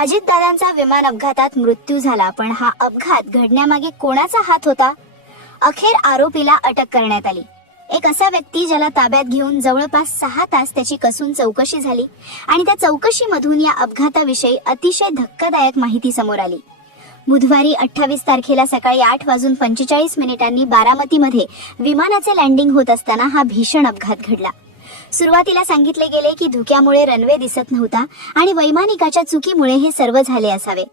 अजितदादांचा विमान अपघातात मृत्यू झाला, पण हा अपघात घडण्यामागे कोणाचा हात होता? अखेर आरोपीला अटक करण्यात आली. एक असा व्यक्ती ज्याला ताब्यात घेऊन जवळपास 6 तास त्याची कसून चौकशी झाली आणि त्या चौकशीमधून या अपघाताविषयी अतिशय धक्कादायक माहिती समोर आली. बुधवारी 28 तारखेला सकाळी 8:45 बारामतीमध्ये विमानाचे लँडिंग होत असताना हा भीषण अपघात घडला. सुरुवातीला सांगितले गेले की धुक्यामुळे रनवे दिसत नव्हता आणि वैमानिकाच्या चुकीमुळे हे सर्व झाले असावे.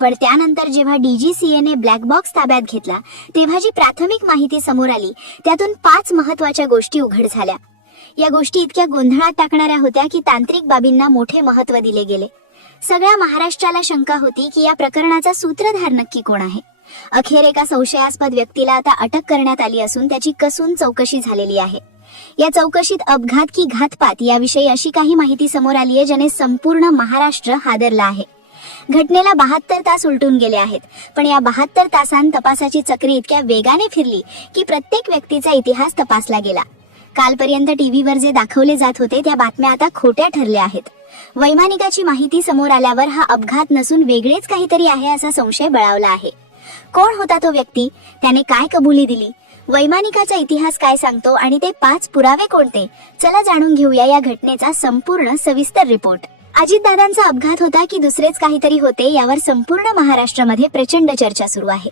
पण त्यानंतर जेव्हा DGCAने ब्लॅक बॉक्स ताब्यात घेतला तेव्हा जी प्राथमिक माहिती समोर आली त्यातून 5 महत्त्वाच्या गोष्टी उघड झाल्या. या गोष्टी इतक्या गोंधळात टाकणाऱ्या होत्या की तांत्रिक बाबींना मोठे महत्त्व दिले गेले. सगळ्या महाराष्ट्राला शंका होती की या प्रकरणाचा सूत्रधार नक्की कोण आहे. अखेर एका संशयास्पद व्यक्तीला आता अटक करण्यात आली असून त्याची कसून चौकशी झालेली आहे. या चौकशीत अपघात की घातपात याविषयी अशी काही माहिती समोर आली आहे ज्याने संपूर्ण महाराष्ट्र हादरला आहे. घटनेला 72 तास उलटून गेले आहेत, पण या 72 तासांत तपासाची चक्री इतक्या वेगाने फिरली की प्रत्येक व्यक्तीचा इतिहास तपासला गेला. कालपर्यंत टीव्हीवर जे दाखवले जात होते त्या बातम्या आता खोट्या ठरल्या आहेत. वैमानिकाची माहिती समोर आल्यावर हा अपघात नसून वेगळेच काहीतरी आहे असा संशय बळावला आहे. कोण होता तो व्यक्ती? त्याने काय कबुली दिली? वैमानिकाचा इतिहास काय सांगतो आणि ते 5 पुरावे कोणते? चला जाणून घेऊया या घटनेचा संपूर्ण सविस्तर रिपोर्ट. अजितदादांचा अपघात होता की दुसरेच काहीतरी होते यावर संपूर्ण महाराष्ट्रामध्ये प्रचंड चर्चा सुरू आहे.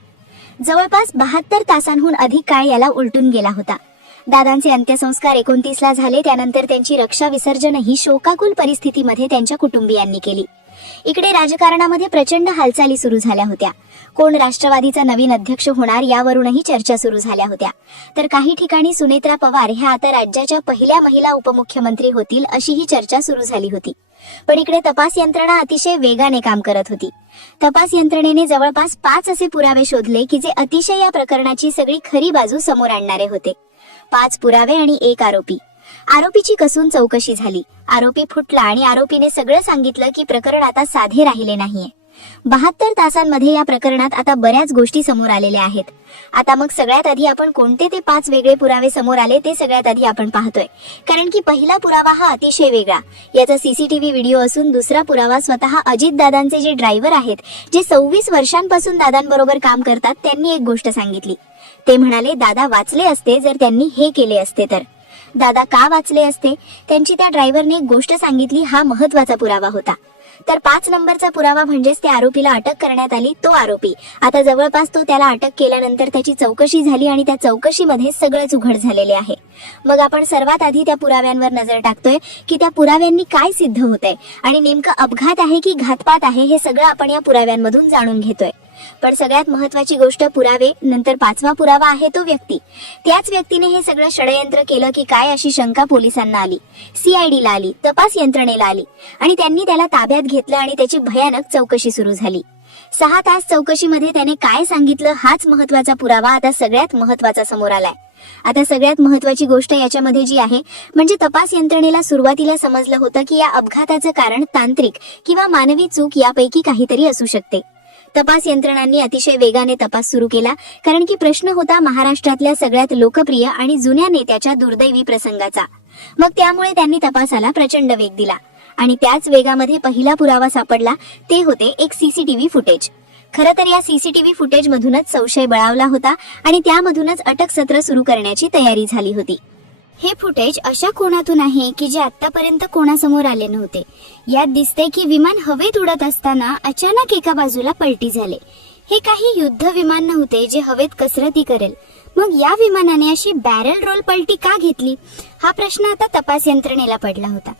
जवळपास 72 तासांहून अधिक काळ याला उलटून गेला होता. दादांचे अंत्यसंस्कार 29ला झाले. त्यानंतर त्यांची रक्षा विसर्जनही शोकाकुल परिस्थितीमध्ये त्यांच्या कुटुंबियांनी केली. इकडे राजकारणामध्ये प्रचंड हालचाली सुरू झाल्या होत्या. कोण राष्ट्रवादीचा नवीन अध्यक्ष होणार यावरूनही चर्चा सुरू झाल्या होत्या. तर काही ठिकाणी सुनेत्रा पवार ह्या आता राज्याच्या पहिल्या महिला उपमुख्यमंत्री होतील अशीही चर्चा सुरू झाली होती. पण इकडे तपास यंत्रणा अतिशय वेगाने काम करत होती. तपास यंत्रणेने जवळपास 5 असे पुरावे शोधले की जे अतिशय या प्रकरणाची सगळी खरी बाजू समोर आणणारे होते. 5 पुरावे आणि 1 आरोपी. आरोपीची कसून चौकशी झाली. आरोपी फुटला आणि आरोपीने सगळं सांगितलं की प्रकरण आता साधे राहिले नाहीये. 72 तासांमध्ये या प्रकरणात आता बऱ्याच गोष्टी समोर आलेल्या आहेत. आता मग सगळ्यात आधी आपण कोणते ते 5 वेगळे पुरावे समोर आले ते सगळ्यात आधी आपण पाहतोय. कारण की पहिला पुरावा हा अतिशय वेगळा. याचा CCTV व्हिडिओ असून दुसरा पुरावा स्वतः अजितदादांचे जे ड्रायव्हर आहेत, जे 26 वर्षांपासून दादांबरोबर काम करतात, त्यांनी एक गोष्ट सांगितली. ते म्हणाले दादा वाचले असते जर त्यांनी हे केले असते तर. दादा का वाचले असते? त्यांची त्या ड्रायव्हरने एक गोष्ट सांगितली, हा महत्त्वाचा पुरावा होता. तर 5 नंबरचा पुरावा म्हणजेच त्या आरोपीला अटक करण्यात आली तो आरोपी. आता जवळपास त्याला अटक केल्यानंतर त्याची चौकशी झाली आणि त्या चौकशीमध्ये सगळंच उघड झालेले आहे. मग आपण सर्वात आधी त्या पुराव्यांवर नजर टाकतोय की त्या पुराव्यांनी काय सिद्ध होतंय आणि नेमकं अपघात आहे की घातपात आहे हे सगळं आपण या पुराव्यांमधून जाणून घेतोय. पण सगळ्यात महत्त्वाची गोष्ट पुरावे, नंतर 5वा पुरावा आहे तो व्यक्ती. त्याच व्यक्तीने हे सगळं षडयंत्र केलं की काय अशी शंका पोलिसांना आली, CIDला आली, तपास यंत्रणेला आली आणि त्यांनी त्याला ताब्यात घेतलं आणि त्याची भयानक चौकशी सुरू झाली. 6 तास चौकशीमध्ये त्याने काय सांगितलं हाच महत्त्वाचा पुरावा आता सगळ्यात महत्त्वाचा समोर आलाय. आता सगळ्यात महत्त्वाची गोष्ट याच्यामध्ये जी आहे म्हणजे तपास यंत्रणेला सुरुवातीला समजलं होतं की या अपघाताचं कारण तांत्रिक किंवा मानवी चूक यापैकी काहीतरी असू शकते. तपास यंत्रणांनी अतिशय वेगाने तपास सुरू केला कारण की प्रश्न होता महाराष्ट्रातल्या सगळ्यात लोकप्रिय आणि जुन्या नेत्याच्या दुर्दैवी प्रसंगाचा. मग त्यामुळे त्यांनी तपासाला प्रचंड वेग दिला आणि त्याच वेगामध्ये पहिला पुरावा सापडला ते होते एक CCTV फुटेज. खरं तर या CCTV फुटेज मधूनच संशय बळावला होता आणि त्यामधूनच अटक सत्र सुरू करण्याची तयारी झाली होती. हे फुटेज अशा कोणातून आहे की जे आतापर्यंत कोणासमोर आले नव्हते. यात दिसते की विमान हवेत उडत असताना अचानक एका बाजूला पलटी झाले. हे काही युद्ध विमान नव्हते जे हवेत कसरती करेल. मग या विमानाने अशी बॅरल रोल पलटी का घेतली हा प्रश्न आता तपास यंत्रणेला पडला होता.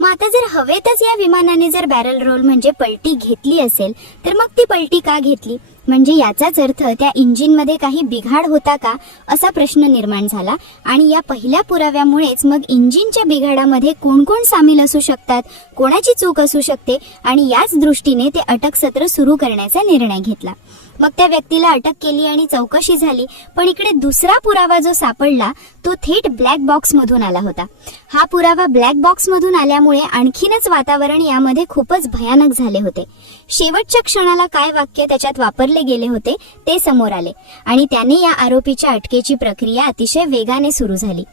मग आता जर हवेतच या विमानाने जर बॅरल रोल म्हणजे पलटी घेतली असेल तर मग ती पलटी का घेतली? म्हणजे याचाच अर्थ त्या इंजिनमध्ये काही बिघाड होता का असा प्रश्न निर्माण झाला. आणि या पहिल्या पुराव्यामुळेच मग इंजिनच्या बिघाडामध्ये कोण कोण सामील असू शकतात, कोणाची चूक असू शकते आणि याच दृष्टीने ते अटक सत्र सुरू करण्याचा निर्णय घेतला. मग त्या व्यक्तीला अटक केली आणि चौकशी झाली. पण इकडे दुसरा पुरावा जो सापडला तो थेट ब्लॅक बॉक्स मधून आला होता. हा पुरावा ब्लॅक बॉक्स मधून आल्यामुळे आणखीनच वातावरण यामध्ये खूपच भयानक झाले होते. शेवटच्या क्षणाला काय वाक्य त्याच्यात वापरले गेले होते ते समोर आले आणि त्याने या आरोपीच्या अटकेची प्रक्रिया अतिशय वेगाने सुरू झाली.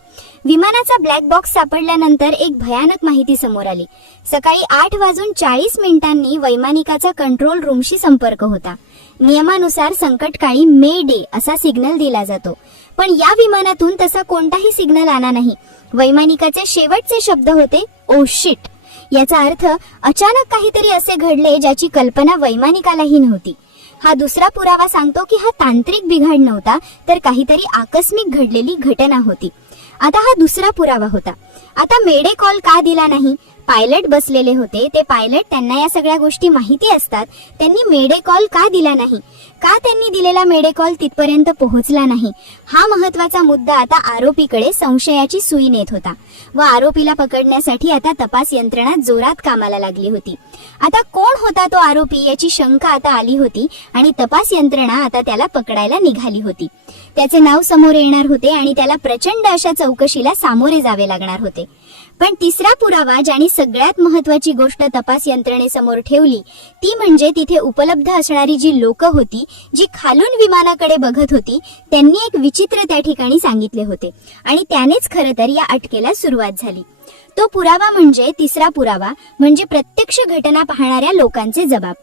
विमानाचा ब्लॅक बॉक्स सापडल्यानंतर एक भयानक माहिती समोर आली. सकाळी 8:40 वैमानिकाचा कंट्रोल रूमशी संपर्क होता. नियमानुसार संकटकाळी मे डे असा सिग्नल दिला जातो, पण या विमानातून तसा कोणताही सिग्नल आला नाही. वैमानिकाचे शेवटचे शब्द होते, ओ शिट. याचा अर्थ अचानक काहीतरी असे घडले ज्याची कल्पना वैमानिकालाही नव्हती. हा दुसरा पुरावा सांगतो की हा तांत्रिक बिघाड नव्हता, तर काहीतरी आकस्मिक घडलेली घटना होती. आता हा दुसरा पुरावा होता. आता मेडे कॉल का दिला नाही? पायलट बसलेले होते. ते पायलट, त्यांना या सगळ्या गोष्टी माहिती असतात. त्यांनी मेडे कॉल का दिला नाही? का त्यांनी दिलेला मेडे कॉल तिथपर्यंत पोहोचला नाही? हा महत्वाचा मुद्दा आता आरोपीकडे संशयाची सुई नेत होता व आरोपीला पकडण्यासाठी आता तपास यंत्रणा जोरात कामाला लागली होती. आता कोण होता तो आरोपी याची शंका आता आली होती आणि तपास यंत्रणा आता त्याला पकडायला निघाली होती. त्याचे नाव समोर येणार होते आणि त्याला प्रचंड अशा चौकशीला सामोरे जावे लागणार होते. पण तिसरा पुरावा, ज्याने सगळ्यात महत्वाची गोष्ट तपास यंत्रणेसमोर ठेवली, ती म्हणजे तिथे उपलब्ध असणारी जी लोक होती, जी खालून विमानाकडे बघत होती, त्यांनी एक विचित्र त्या ठिकाणी सांगितले होते आणि त्यानेच खरं तर या अटकेला सुरुवात झाली. तो पुरावा म्हणजे, तिसरा पुरावा म्हणजे प्रत्यक्ष घटना पाहणाऱ्या लोकांचे जबाब.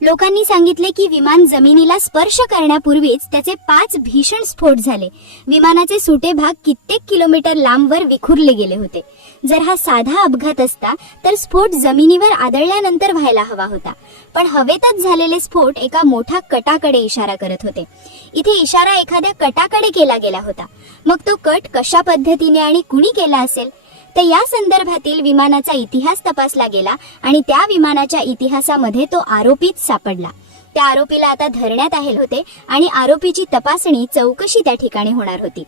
लोकांनी सांगितले की विमान जमिनीला स्पर्श करण्यापूर्वीच त्याचे 5 भीषण स्फोट झाले. विमानाचे सुटे भाग कित्येक किलोमीटर लांबवर विखुरले गेले होते. जर हा साधा अपघात असता तर स्फोट जमिनीवर आदळल्यानंतर व्हायला हवा होता, पण हवेतच झालेले स्फोट एका मोठ्या कटाकडे इशारा करत होते. इथे इशारा एखाद्या कटाकडे केला गेला होता. मग तो कट कशा पद्धतीने आणि कुणी केला असेल? तर या संदर्भातील विमानाचा इतिहास तपासला गेला आणि त्या विमानाच्या इतिहासामध्ये तो आरोपीच सापडला. त्या आरोपीला आता धरण्यात आले होते आणि आरोपीची तपासणी, चौकशी त्या ठिकाणी होणार होती.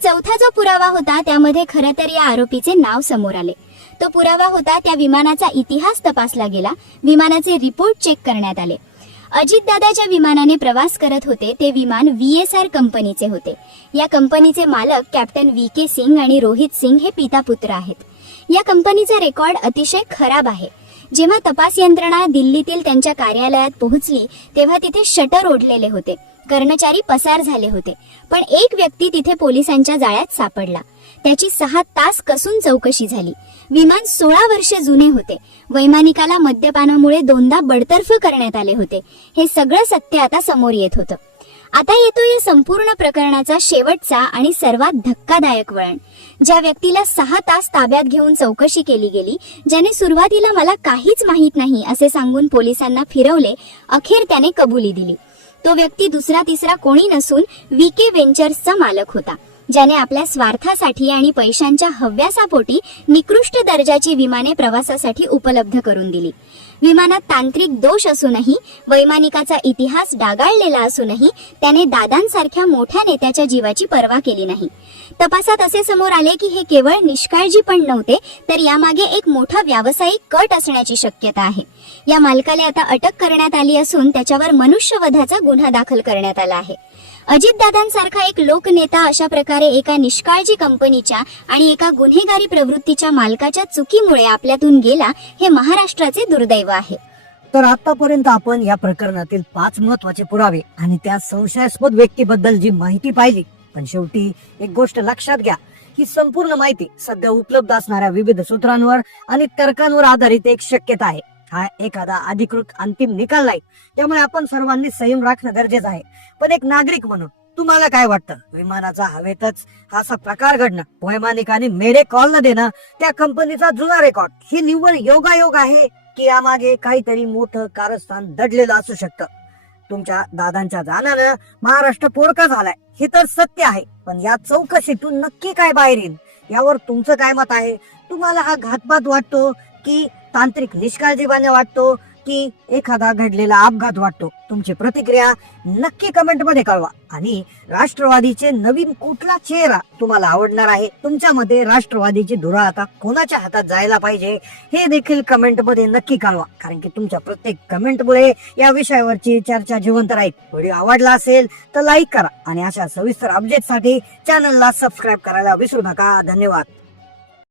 चौथा जो पुरावा होता त्यामध्ये खरं तर या आरोपीचे नाव समोर आले. तो पुरावा होता त्या विमानाचा इतिहास तपासला गेला, विमानाचे रिपोर्ट चेक करण्यात आले. अजितदादाच्या विमानाने प्रवास करत होते ते विमान VSR कंपनीचे होते. या कंपनीचे मालक कॅप्टन VK सिंग आणि रोहित सिंग हे पिता पुत्र आहेत. या कंपनीचा रेकॉर्ड अतिशय खराब आहे. जेव्हा तपास यंत्रणा दिल्लीतील त्यांच्या कार्यालयात पोहोचली तेव्हा तिथे शटर ओढलेले होते, कर्मचारी पसार झाले होते, पण एक व्यक्ती तिथे पोलिसांच्या जाळ्यात सापडला. त्याची 6 तास कसून चौकशी झाली. विमान 16 वर्षे जुने होते. वैमानिकाला मद्यपानामुळे 2दा बडतर्फ करण्यात आले होते. हे सगळं सत्य आता समोर येत होतं. आता येतो या संपूर्ण प्रकरणाचा शेवटचा आणि सर्वात धक्कादायक वळण. ज्या व्यक्तीला 6 तास ताब्यात घेऊन चौकशी केली गेली, ज्याने सुरुवातीला मला काहीच माहित नाही असे सांगून पोलिसांना फिरवले, अखेर त्याने कबुली दिली. तो व्यक्ती दुसरा तिसरा कोणी नसून VK व्हेंचर्सचा मालक होता, ज्याने आपल्या स्वार्थासाठी आणि पैशांच्या हव्यासापोटी निकृष्ट दर्जाची विमाने प्रवासासाठी उपलब्ध करून दिली. विमानात तांत्रिक दोष असूनही, वैमानिकाचा इतिहास डागाळलेला असूनही त्याने दादांसारख्या मोठ्या नेत्याच्या जीवाची पर्वा केली नाही. तपासात असे समोर आले की हे केवळ निष्काळजी पण नव्हते, तर यामागे एक मोठा व्यावसायिक कट असण्याची शक्यता आहे. या मालकाला आता अटक करण्यात आली असून त्याच्यावर मनुष्यवधाचा गुन्हा दाखल करण्यात आला आहे. अजितदादांसारखा एक लोकनेता अशा प्रकारे एका निष्काळजी कंपनीच्या आणि एका गुन्हेगारी प्रवृत्तीच्या मालकाच्या चुकीमुळे आपल्यातून गेला, हे महाराष्ट्राचे दुर्दैव आहे. तर आतापर्यंत आपण या प्रकरणातील 5 महत्वाचे पुरावे आणि त्या संशयास्पद व्यक्तीबद्दल जी माहिती पाहिली, पण शेवटी एक गोष्ट लक्षात घ्या, ही संपूर्ण माहिती सध्या उपलब्ध असणाऱ्या विविध सूत्रांवर आणि तर्कांवर आधारित एक शक्यता आहे. हा एखादा अधिकृत अंतिम निकाल नाही, त्यामुळे आपण सर्वांनी संयम राखणं गरजेचं आहे. पण एक नागरिक म्हणून तुम्हाला काय वाटतं? विमानाचा हवेतच असा प्रकार घडणं, वैमानिकाने मेडे कॉल न देणं, त्या कंपनीचा जुना रेकॉर्ड, ही निव्वळ योगायोग आहे की यामागे काहीतरी मोठं कारस्थान दडलेलं असू शकतं? तुमच्या दादांच्या जाण्यानं महाराष्ट्र पोरका झालाय हे तर सत्य आहे, पण या चौकशीतून नक्की काय बाहेर येईल यावर तुमचं काय मत आहे? तुम्हाला हा घातपात वाटतो की तांत्रिक निष्काळजीपणा वाटतो की एखादा घडलेला अपघात वाटतो? तुमची प्रतिक्रिया नक्की कमेंट मध्ये कळवा. आणि राष्ट्रवादीचे नवीन कुठला चेहरा तुम्हाला आवडणार आहे? तुमच्यामध्ये राष्ट्रवादीची धुरा आता कोणाच्या हातात जायला पाहिजे हे देखील कमेंट मध्ये नक्की कळवा, कारण की तुमच्या प्रत्येक कमेंटमुळे या विषयावरची चर्चा जिवंत राहील. व्हिडिओ आवडला असेल तर लाईक करा आणि अशा सविस्तर अपडेटसाठी चॅनलला सबस्क्राईब करायला विसरू नका. धन्यवाद.